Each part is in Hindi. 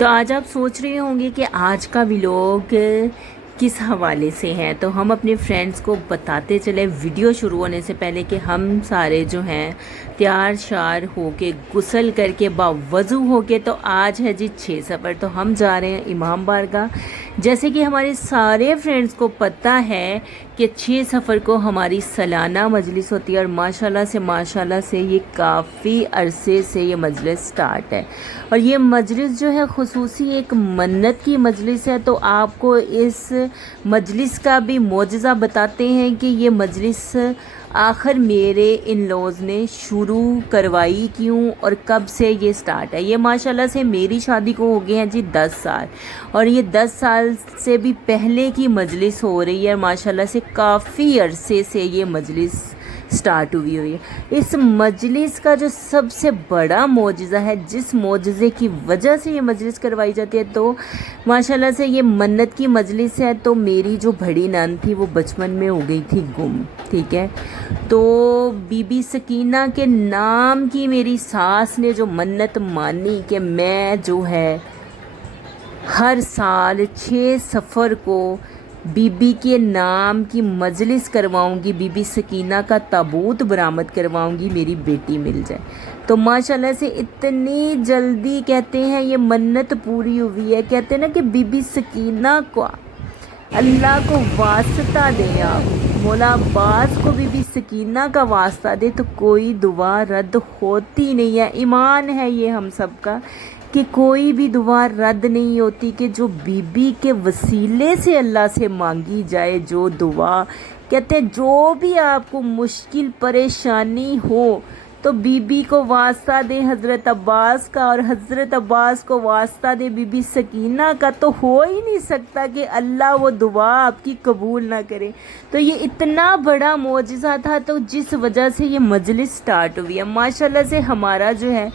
तो आज आप सोच रहे होंगे कि आज का व्लॉग किस हवाले से है। तो हम अपने फ्रेंड्स को बताते चले वीडियो शुरू होने से पहले कि हम सारे जो हैं तैयार शार होके गुस्ल करके बावज़ू होके तो आज है जी 6 सफ़र। तो हम जा रहे हैं इमाम बारगाह। जैसे कि हमारे सारे फ्रेंड्स को पता है कि 6 सफ़र को हमारी सालाना मजलिस होती है और माशाल्लाह से ये काफ़ी अरसे से ये मजलिस स्टार्ट है। और ये मजलिस जो है खुसूसी एक मन्नत की मजलिस है। तो आपको इस मजलिस का भी मौजज़ा बताते हैं कि ये मजलिस आखिर मेरे इन लॉज ने शुरू करवाई क्यों और कब से ये स्टार्ट है। ये माशाल्लाह से मेरी शादी को हो गए हैं जी 10 साल और ये 10 साल से भी पहले की मजलिस हो रही है। माशाल्लाह से काफ़ी अरसे से ये मजलिस स्टार्ट हुई है। इस मजलिस का जो सबसे बड़ा मौजज़ा है, जिस मौजज़े की वजह से ये मजलिस करवाई जाती है, तो माशाल्लाह से ये मन्नत की मजलिस है। तो मेरी जो बड़ी नंद थी वो बचपन में हो गई थी गुम, ठीक है। तो बीबी सकीना के नाम की मेरी सास ने जो मन्नत मानी कि मैं जो है हर साल 6 सफ़र को बीबी के नाम की मजलिस करवाऊंगी, बीबी सकीना का ताबूत बरामद करवाऊंगी, मेरी बेटी मिल जाए। तो माशाल्लाह से इतनी जल्दी कहते हैं ये मन्नत पूरी हुई है। कहते हैं ना कि बीबी सकीना को अल्लाह को वास्ता दे, आप मौला अब्बास को बीबी सकीना का वास्ता दे तो कोई दुआ रद्द होती नहीं है। ईमान है ये हम सब का कि कोई भी दुआ रद्द नहीं होती कि जो बीबी के वसीले से अल्लाह से मांगी जाए। जो दुआ कहते हैं जो भी आपको मुश्किल परेशानी हो तो बीबी को वास्ता दे हज़रत अब्बास का और हज़रत अब्बास को वास्ता दे बीबी सकीना का, तो हो ही नहीं सकता कि अल्लाह वो दुआ आपकी कबूल ना करे। तो ये इतना बड़ा मौजज़ा था, तो जिस वजह से ये मजलिस स्टार्ट हुई है। माशाल्लाह से हमारा जो है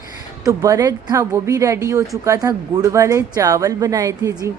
तो बरग था वो भी रेडी हो चुका था। गुड़ वाले चावल बनाए थे जी।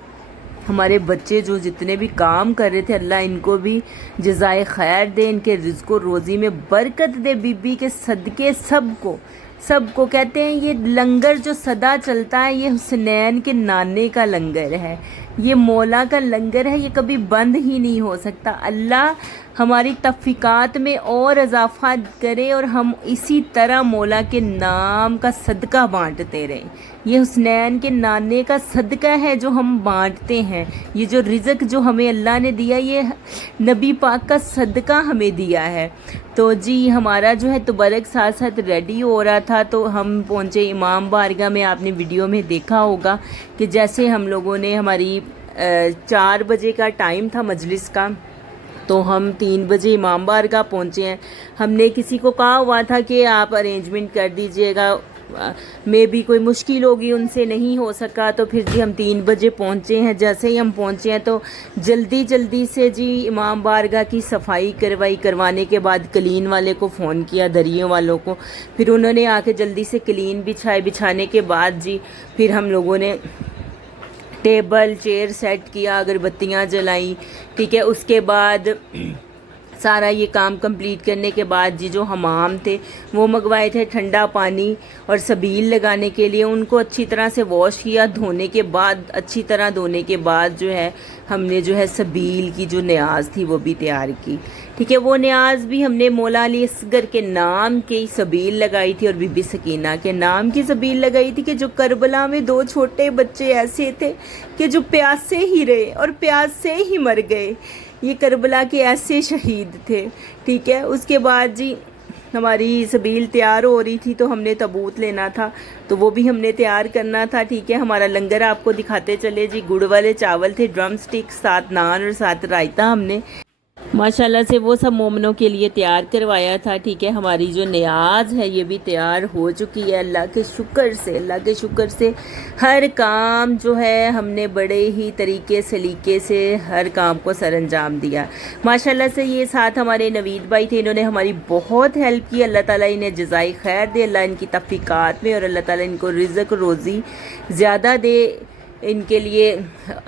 हमारे बच्चे जो जितने भी काम कर रहे थे, अल्लाह इनको भी जज़ाए खैर दे, इनके रिज़्क़ो रोज़ी में बरकत दे, बीबी के सदके सबको कहते हैं ये लंगर जो सदा चलता है ये हुसनैन के नाने का लंगर है, ये मौला का लंगर है, ये कभी बंद ही नहीं हो सकता। अल्लाह हमारी तफ़्फ़ीकात में और इजाफ़ा करे और हम इसी तरह मौला के नाम का सदका बांटते रहें। ये हुसनैन के नाने का सदका है जो हम बांटते हैं। ये जो रिज़्क़ जो हमें अल्लाह ने दिया, ये नबी पाक का सदका हमें दिया है। तो जी हमारा जो है तबरक साथ साथ रेडी हो रहा था। तो हम पहुँचे इमाम बारगाह में। आपने वीडियो में देखा होगा कि जैसे हम लोगों ने हमारी 4 बजे का टाइम था मजलिस का, तो हम 3 बजे इमाम बारगाह पहुँचे हैं। हमने किसी को कहा हुआ था कि आप अरेंजमेंट कर दीजिएगा, में भी कोई मुश्किल होगी, उनसे नहीं हो सका। तो फिर जी हम 3 बजे पहुँचे हैं। जैसे ही हम पहुँचे हैं तो जल्दी से जी इमाम बारगाह की सफाई करवाने के बाद क्लीन वाले को फ़ोन किया, दरियों वालों को। फिर उन्होंने आके जल्दी से क्लीन बिछाने के बाद जी फिर हम लोगों ने टेबल चेयर सेट किया, अगरबत्तियाँ जलाई, ठीक है। उसके बाद सारा ये काम कंप्लीट करने के बाद जी जो हमाम थे वो मंगवाए थे ठंडा पानी और सबील लगाने के लिए, उनको अच्छी तरह से वॉश किया। धोने के बाद अच्छी तरह धोने के बाद जो है हमने जो है सबील की जो न्याज थी वो भी तैयार की, ठीक है। वो न्याज भी हमने मौला अली असगर के नाम की सबील लगाई थी और बीबी सकीना के नाम की सबील लगाई थी कि जो करबला में 2 छोटे बच्चे ऐसे थे कि जो प्यासे ही रहे और प्यास से ही मर गए। ये करबला के ऐसे शहीद थे, ठीक है। उसके बाद जी हमारी सबील तैयार हो रही थी तो हमने ताबूत लेना था, तो वो भी हमने तैयार करना था, ठीक है। हमारा लंगर आपको दिखाते चले जी। गुड़ वाले चावल थे, ड्रम स्टिक, साथ नान और साथ रायता हमने माशाल्लाह से वो सब मोमनों के लिए तैयार करवाया था, ठीक है। हमारी जो नियाज है ये भी तैयार हो चुकी है। अल्लाह के शुक्र से हर काम जो है हमने बड़े ही तरीके सलीके से हर काम को सरअंजाम दिया। माशाल्लाह से ये साथ हमारे नवीद भाई थे, इन्होंने हमारी बहुत हेल्प की। अल्लाह ताला इन्हें जज़ाए खैर दे, अल्लाह इनकी तफ़्फ़ीकात में और अल्लाह ताला इनको रिज़्क़ रोज़ी ज़्यादा दे। इनके लिए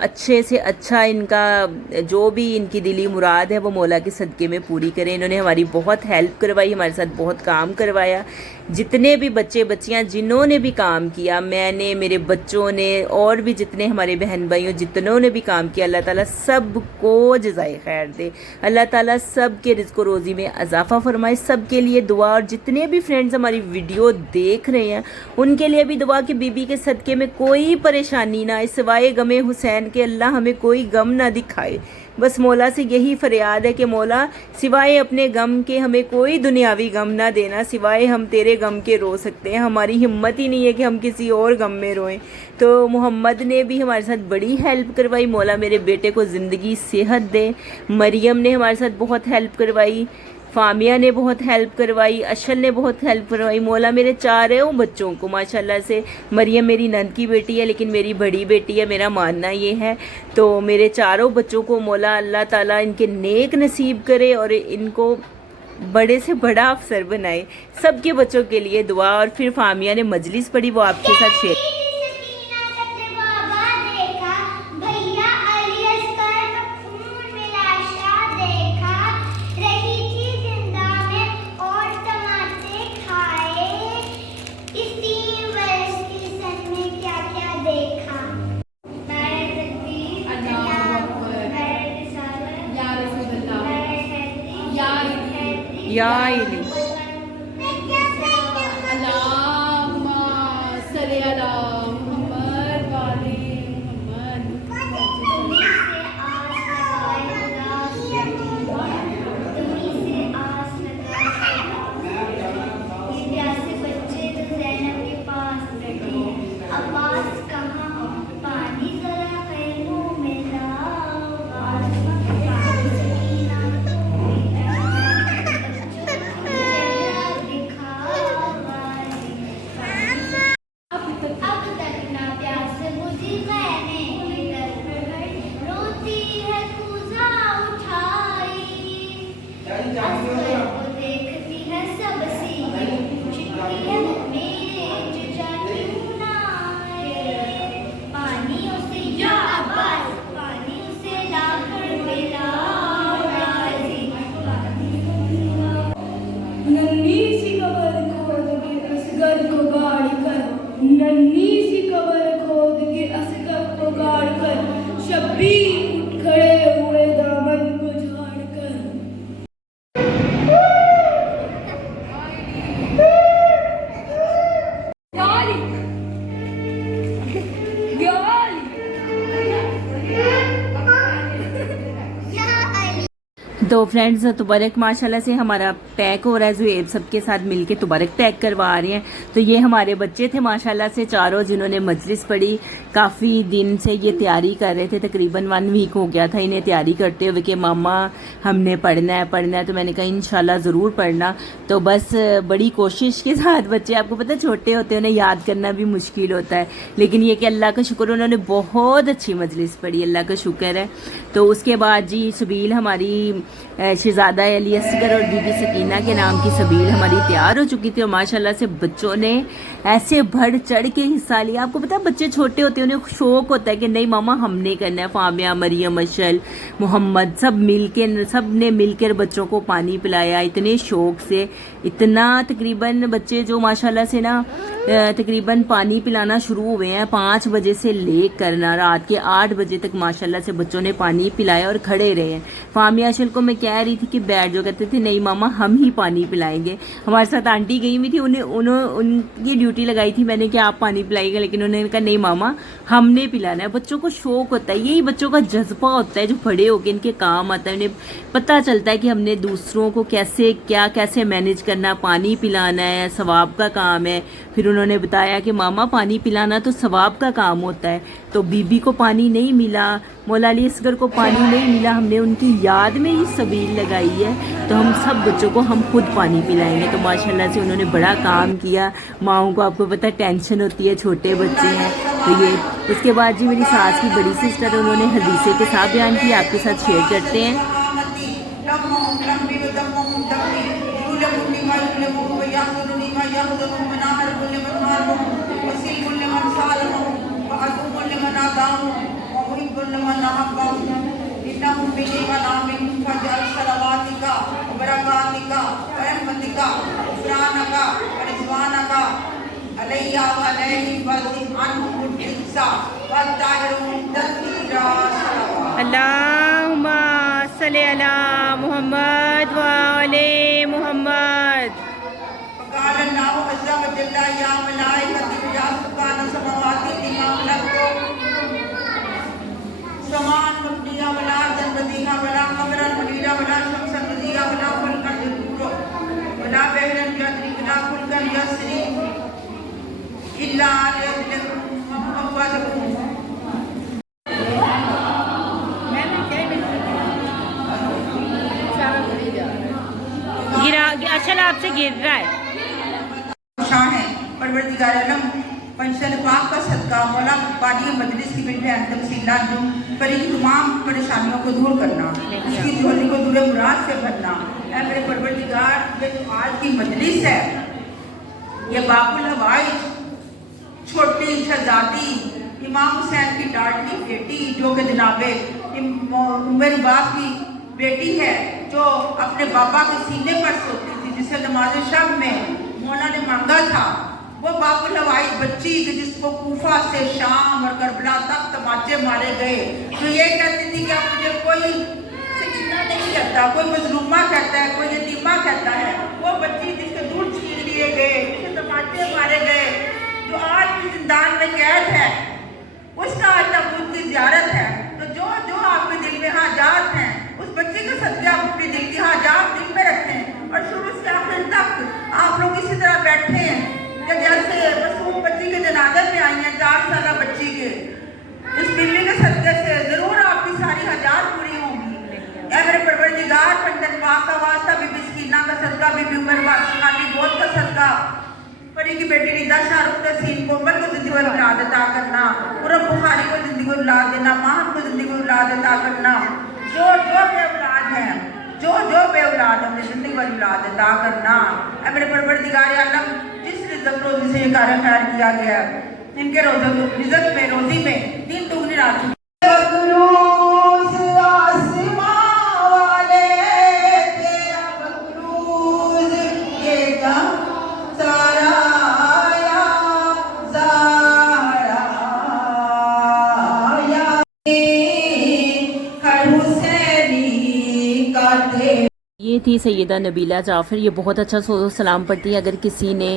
अच्छे से अच्छा इनका जो भी इनकी दिली मुराद है वो मौला के सदक़े में पूरी करें। इन्होंने हमारी बहुत हेल्प करवाई, हमारे साथ बहुत काम करवाया। जितने भी बच्चे बच्चियां जिन्होंने भी काम किया, मैंने, मेरे बच्चों ने, और भी जितने हमारे बहन भाइयों जितनों ने भी काम किया, अल्लाह ताला सबको जज़ाए खैर दे। अल्लाह ताला सब के रिज़्क़ रोज़ी में इजाफ़ा फरमाए। सब के लिए दुआ, और जितने भी फ्रेंड्स हमारी वीडियो देख रहे हैं उनके लिए भी दुआ कि बीबी के सदक़े में कोई परेशानी ना आए, सिवाय गमे हुसैन के अल्लाह हमें कोई गम ना दिखाए। बस मौला से यही फरियाद है कि मौला सिवाय अपने गम के हमें कोई दुनियावी गम ना देना, सिवाय हम तेरे गम के रो सकते हैं। हमारी हिम्मत ही नहीं है कि हम किसी और गम में रोएं। तो मोहम्मद ने भी हमारे साथ बड़ी हेल्प करवाई, मौला मेरे बेटे को ज़िंदगी सेहत दे। मरियम ने हमारे साथ बहुत हेल्प करवाई, फामिया ने बहुत हेल्प करवाई, अशल ने बहुत हेल्प करवाई। मौला मेरे चारों बच्चों को माशाल्लाह से, मरियम मेरी नंद की बेटी है लेकिन मेरी बड़ी बेटी है, मेरा मानना ये है। तो मेरे चारों बच्चों को मौला अल्लाह ताला इनके नेक नसीब करे और इनको बड़े से बड़ा अफसर बनाए। सबके बच्चों के लिए दुआ। और फिर फामिया ने मजलिस पढ़ी, वो आपके साथ शेयर। या इली अल्लाहुम्मा सल्ली अला मुहम्मद व आले नन्ही सी कबर खोद के असगर को गाड़ कर, शब्बीर उठ खड़े हुए दामन को झाड़ कर। तो फ्रेंड्स तुबारक माशाल्लाह से हमारा पैक हो रहा है, ज़ुएब सबके साथ मिलके तुबारक पैक करवा रहे हैं। तो ये हमारे बच्चे थे माशाल्लाह से चारों, जिन्होंने मजलिस पढ़ी। काफ़ी दिन से ये तैयारी कर रहे थे, तकरीबन 1 वीक हो गया था इन्हें तैयारी करते हुए कि मामा हमने पढ़ना है। तो मैंने कहा इंशाल्लाह ज़रूर पढ़ना। तो बस बड़ी कोशिश के साथ बच्चे, आपको पता है छोटे होते हैं उन्हें याद करना भी मुश्किल होता है, लेकिन ये कि अल्लाह का शुक्र उन्होंने बहुत अच्छी मजलिस पढ़ी, अल्लाह का शुक्र है। तो उसके बाद जी सबील हमारी शहजादा अली असगर और बीबी सकीना के नाम की सबील हमारी तैयार हो चुकी थी। और माशाल्लाह से बच्चों ने ऐसे बढ़ चढ़ के हिस्सा लिया। आपको पता है बच्चे छोटे होते हैं उन्हें शौक होता है कि नहीं मामा हमने करना है। फामिया, मरियम, अशल, मोहम्मद सब ने मिलकर बच्चों को पानी पिलाया इतने शौक से। इतना तकरीबन बच्चे जो माशाल्लाह से ना तकरीबन पानी पिलाना शुरू हुए हैं 5 बजे से लेकर ना रात के 8 बजे तक माशाल्लाह से बच्चों ने पानी पिलाया और खड़े रहे हैं। फामिया अशल को मैं कह रही थी कि बैठ जाओ, कहते थे नहीं मामा हम ही पानी पिलाएंगे। हमारे साथ आंटी गई हुई थी, उनकी ड्यूटी लगाई थी मैंने कि आप पानी पिलाइएगा, लेकिन उन्होंने कहा नहीं मामा हमने पिलाना है। बच्चों को शौक होता है, यही बच्चों का जज्बा होता है जो बड़े होकर इनके काम आता है। उन्हें पता चलता है कि हमने दूसरों को कैसे मैनेज करना, पानी पिलाना है, सवाब का काम है। फिर उन्होंने बताया कि मामा पानी पिलाना तो सवाब का काम होता है। तो बीबी को पानी नहीं मिला, मौला अली असगर को पानी नहीं मिला, हमने उनकी याद में ही सबील लगाई है। तो हम सब बच्चों को हम खुद पानी पिलाएंगे। तो माशाल्लाह से उन्होंने बड़ा काम किया। माओं को आपको पता है टेंशन होती है, छोटे बच्चे हैं। तो ये उसके बाद जी मेरी सास की बड़ी सिस्टर उन्होंने हदीसे के साथ बयान किया, आपके साथ शेयर करते हैं। या अलैहि वज़िम अनहुम हिस्सा वतायरुम तस्वीरा सलावा। अल्लाहुम्मा सल्ली अला मुहम्मद व आले मुहम्मद। क़ाल अल्लाहु अज़्ज़ा व जल्ला या मलाइकती या सुब्हान समावाति बिमा लको समान मबनिया वला जनबदिया वला कमरन मुनीरा वला शमसन रज़िया वला फलकन यदूरो वला बहरन यदरी वला फुलकन यसरी इल्ला लियदलकुम मवदकुम। गिरा अशल आपसे गिर रहा है। शाह है परवरदिगार आलम पंचल पाक का सदका मौला बानी मजलिस की बिल्कुल अंतम सीला जो पर इन तमाम परेशानियों को दूर करना, इसकी झोली को दूर मुराद से भरना। ऐ मेरे परवरदिगार, ये जो आज की मजलिस है, ये बाबुल हवाइज छोटी शहजादी इमाम हुसैन की लाडली बेटी जो कि जनाबे उमर बाप की बेटी है, जो अपने बाबा के सीने पर सोती थी, जिसे नमाज शब में मौला ने मांगा था, वो बाबुल हवाई बच्ची जिसको कूफा से शाम और करबला तक तमाचे मारे गए, तो ये कहती थी कि अब मुझे कोई सिजदा नहीं करता, कोई मजलूमा कहता है, कोई यतीमा कहता है। वो बच्ची जिसके दूध छीन लिए गए, जिसके तमाचे मारे गए, जो आज भी जिंदान में कैद है, उसका आज ताबूत की ज़ियारत है। तो जो जो आपके दिल में हाजात हैं, उस बच्चे के सदके आप अपने दिल की हाजात दिल में रखें और शुरू से आखिर तक आप लोग इसी तरह बैठे हैं कि जैसे मासूम बच्ची के जनाजे में आई हैं, 4 साल बच्ची के, इस बिल्ली के सदके से जरूर आपकी सारी हाजात पूरी होंगी। ऐ मेरे परवरदिगार, पंजन पाक का वास्ता, बीबी सकीना का सदका, बीबी उमर खाली गोद का सदका, परी की बेटी रिदा शाहरुख तहसीन कोमल को जिंदगी और औलाद अता करना, पूरब बुखारी को जिंदगी और औलाद देना, माहम को जिंदगी और औलाद अता करना। जो जो बे औलाद हैं, जो जो बे औलाद हमने जिंदगी और औलाद अता करना। ऐ मेरे परवरदिगार आलम, जिस रिज़्क़ रोज़ी से ये कार्य खैर किया गया है, इनके रिज़्क़ में, रोज़ी में 3 दुगनी रात ये थी सैयदा नबीला जाफ़र। ये बहुत अच्छा सोज़ो सलाम पढ़ती है। अगर किसी ने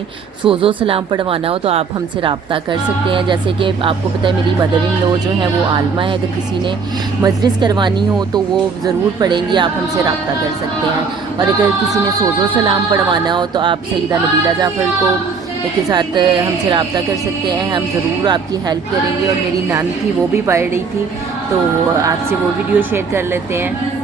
सोज़ो सलाम पढ़वाना हो तो आप हमसे रब्ता कर सकते हैं। जैसे कि आपको पता है मेरी मदर इन लॉ जो है वो आलमा है। अगर किसी ने मजलिस करवानी हो तो वो ज़रूर पढ़ेंगी, आप हमसे रब्ता कर सकते हैं। और अगर किसी ने सोज़ो सलाम पढ़वाना हो तो आप सैयदा नबीला जाफ़र को के साथ हमसे रब्ता कर सकते हैं। हम ज़रूर आपकी हेल्प करेंगे। और मेरी नानी थी, वो भी पढ़ रही थी, तो आपसे वो वीडियो शेयर कर लेते हैं।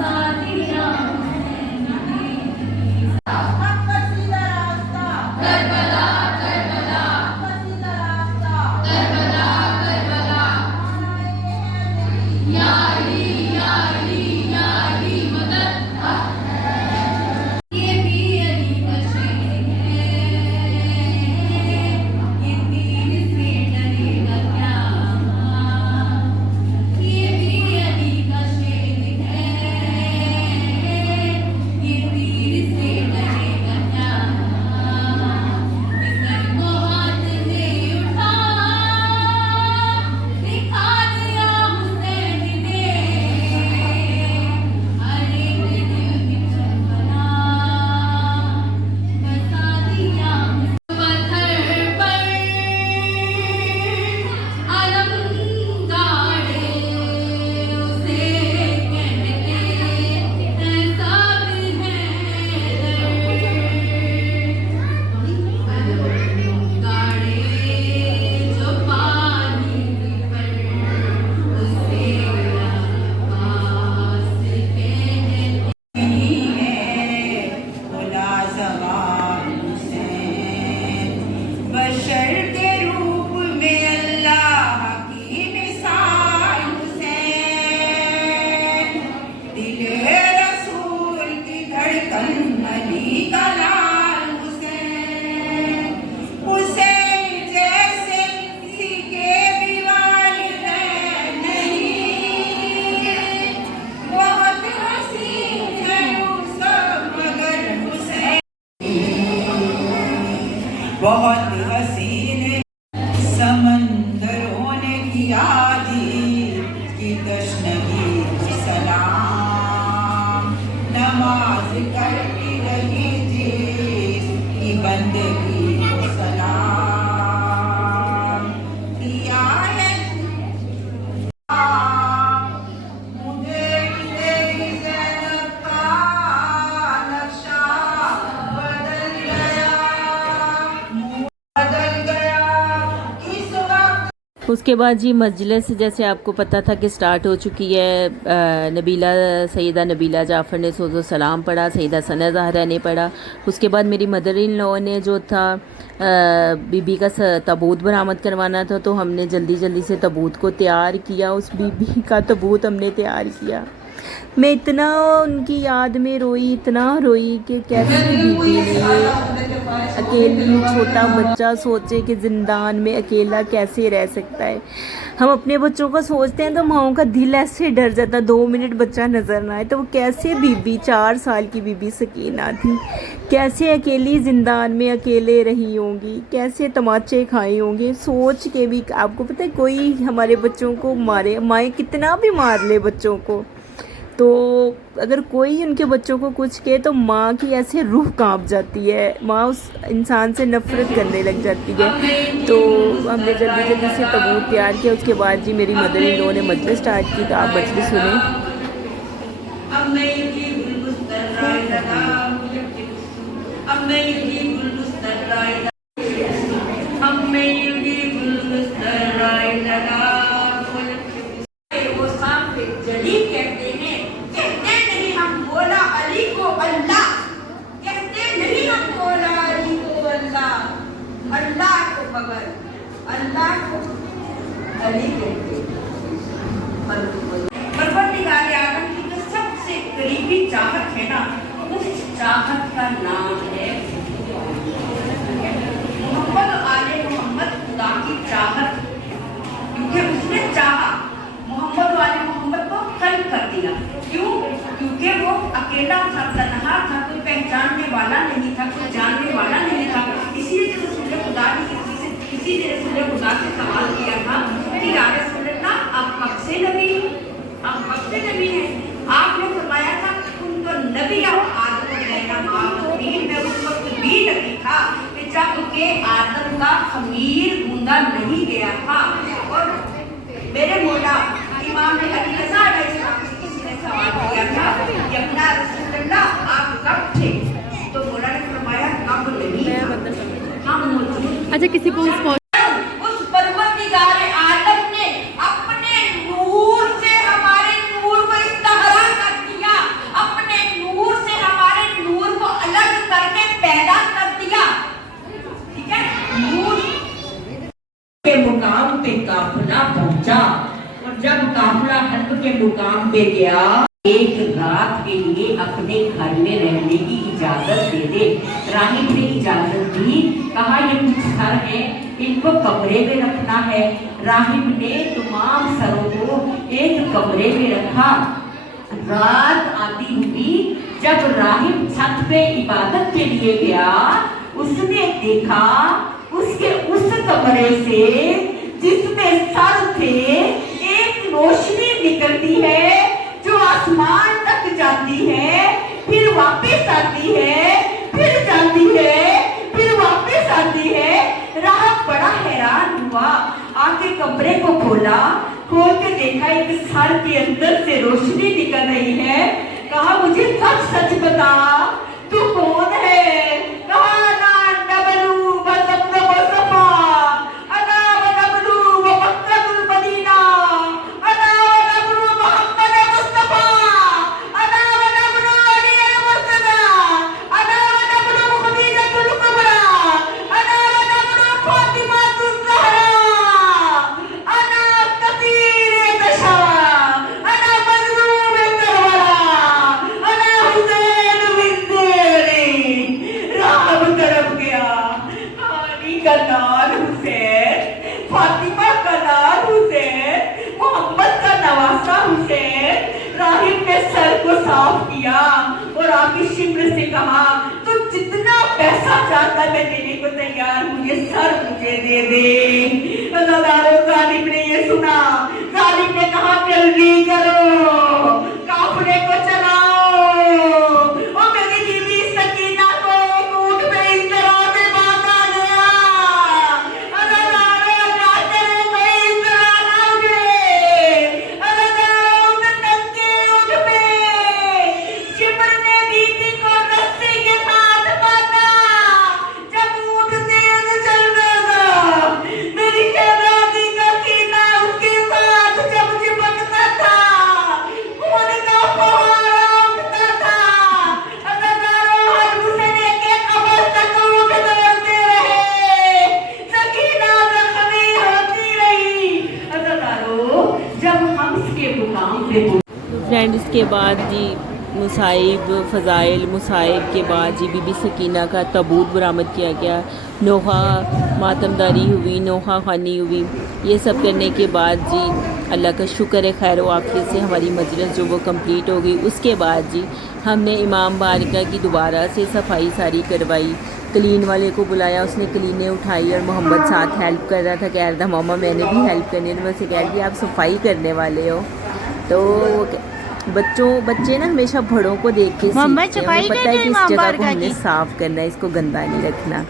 जी की तशनगी सलाम, नमाज करती रही जिसकी बंदगी को सलाम, किया है मुझे तेरी ज़ैनब का नक्शा बदल गया इस वक्त। उसके बाद जी मजलिस जैसे आपको पता था कि स्टार्ट हो चुकी है। नबीला सैयदा नबीला जाफ़र ने सोज़ो सलाम पढ़ा, सैयदा सना ज़हरा ने पढ़ा। उसके बाद मेरी मदर इन लॉ ने जो था बीबी का ताबूत बरामद करवाना था, तो हमने जल्दी जल्दी से ताबूत को तैयार किया। उस बीबी का ताबूत हमने तैयार किया। मैं इतना उनकी याद में रोई, इतना रोई कि कैसे बीबी ने अकेली छोटा बच्चा सोचे कि ज़िंदान में अकेला कैसे रह सकता है। हम अपने बच्चों को सोचते हैं तो माओं का दिल ऐसे डर जाता, 2 मिनट बच्चा नज़र ना आए। तो वो कैसे बीबी 4 साल की बीबी सकीना थी, कैसे अकेली ज़िंदान में अकेले रही होंगी, कैसे तमाचे खाए होंगे। सोच के भी आपको पता है कोई हमारे बच्चों को मारे, माएँ कितना भी मार ले बच्चों को, तो अगर कोई उनके बच्चों को कुछ कहे तो माँ की ऐसे रूह कांप जाती है, माँ उस इंसान से नफ़रत करने लग जाती है। तो हमने जल्दी जल्दी से ताबूत तैयार किया। उसके बाद जी मेरी मदर इन लॉ ने मजलिस स्टार्ट की, तो आप मजलिस सुने। अल्लाह को मगर अल्लाह को अली कहते हैं। परवरदिगार आलम की जो सबसे करीबी चाहत है ना, उस चाहत का नाम है मोहम्मद आले मोहम्मद, खुदा की चाहत। क्योंकि उसने चाहा, मोहम्मद आले मोहम्मद को खल्क कर दिया। क्यों? क्योंकि वो अकेला था, तन्हा था, कोई पहचानने वाला नहीं था, कोई जानने वाला नहीं था। इसीलिए रसूल खुदा ने किसी ने रसूल खुदा से सवाल किया था कि या रसूल अल्लाह, आप कब से नबी हैं? आप कब से नबी हैं? आपने फरमाया था उनको नबी और आदम में उस वक्त भी नबी था कि जब के आदम का खमीर गूंदा नहीं गया था। और मेरे मौला इमाम अली रज़ा अलैहिस्सलाम से किसी ने सवाल किया था कि अपना रसूल अल्लाह आप कब थे? तो मौला ने फरमाया कब नहीं था, हम मौजूद। अच्छा, किसी को उस परवरदिगार आलम ने अपने नूर से हमारे नूर को इस्तारा कर दिया, अपने नूर से हमारे नूर को अलग करके पैदा कर दिया। ठीक है, नूर के मुकाम पे काफिला पहुंचा, और जब काफिला हल्क के मुकाम पे गया, एक रात के लिए अपने घर में रहने की इजाजत दे दे। राहिब ने इजाजत दी, कहा ये कुछ सर है, इनको कमरे में रखना है। राहिब ने तमाम सरों को एक कमरे में रखा। रात आती हुई, जब राहिब छत पे इबादत के लिए गया, उसने देखा उसके उस कमरे से जिसमें सर थे एक रोशनी निकलती है जो आसमान तक जाती है, फिर वापस आती है, फिर जाती है, फिर वापस आती है। राहब बड़ा हैरान हुआ, आके कमरे को खोला, खोल के देखा एक सर के अंदर से रोशनी निकल रही है। कहा मुझे सच सच बता, तू कौन है? कहा ना डबलू बसब्द बसफा, अना वनबलू व मक्कतुल मदीना, अना वनबलू मोहम्मद मुस्तफा, अना वनबलू अली मुर्तजा, अना वनबलू खदीजतुल कुबरा, अना वनबलू फातिमा ज़हरा, अना कतीर दशा, अना मज़लूम करबला, अना हुसैन बिन ज़ैनी। राहब तरफ गया, अली का नाम हुसैन, फातिमा का नाम हुसैन, मोहम्मद का नवासा हुसैन। राहिब ने सर को साफ किया और आके शिम्र से कहा, तू जितना पैसा चाहता मैं देने को तैयार हूँ, ये सर मुझे दे दे। अज़ादारों, ज़ालिम ने ये सुना, लो जब हम इसके मुकाम पे फ्रेंड इसके बाद जी मुसाइब फ़ज़ाइल मुसाइब के बाद जी बीबी सकीना का ताबूत बरामद किया गया, नोहा मातमदारी हुई, नोहा खानी हुई। ये सब करने के बाद जी अल्लाह का शुक्र है खैर आफियत से हमारी मजलिस जो वो कंप्लीट हो गई। उसके बाद जी हमने इमाम बारका की दोबारा से सफाई सारी करवाई, क्लीन वाले को बुलाया, उसने क्लीनें उठाई और मोहम्मद साथ हेल्प कर रहा था, कह रहा था मामा मैंने भी हेल्प करनी है। तो मैं उसे कह रही थी आप सफाई करने वाले हो। तो बच्चे ना हमेशा बड़ों को देख के सीखते हैं, उन्हें पता है कि इस जगह को हमने साफ़ करना है, इसको गंदा नहीं रखना।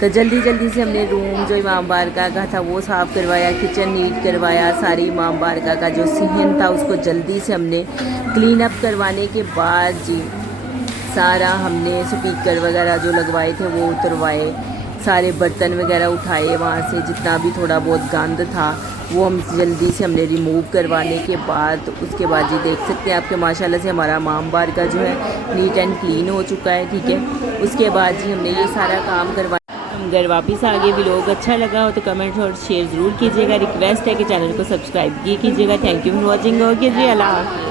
तो जल्दी जल्दी से हमने रूम जो इमाम बारका का था वो साफ़ करवाया, किचन नीट करवाया, सारी इमाम बारका का जो सिहन था उसको जल्दी से हमने क्लीन अप करवाने के बाद जी सारा हमने स्पीकर वगैरह जो लगवाए थे वो उतरवाए, सारे बर्तन वगैरह उठाए, वहाँ से जितना भी थोड़ा बहुत गंद था वो हम जल्दी से हमने रिमूव करवाने के बाद उसके बाद जी देख सकते हैं आपके माशाल्लाह से हमारा इमाम बारका जो है नीट एंड क्लीन हो चुका है। ठीक है, उसके बाद जी हमने ये सारा काम करवाया, हम घर वापस आ गए। व्लॉग अच्छा लगा हो तो कमेंट और शेयर ज़रूर कीजिएगा। रिक्वेस्ट है कि चैनल को सब्सक्राइब कीजिएगा। Thank you for watching. Okay ji, अल्लाह हाफ़िज़।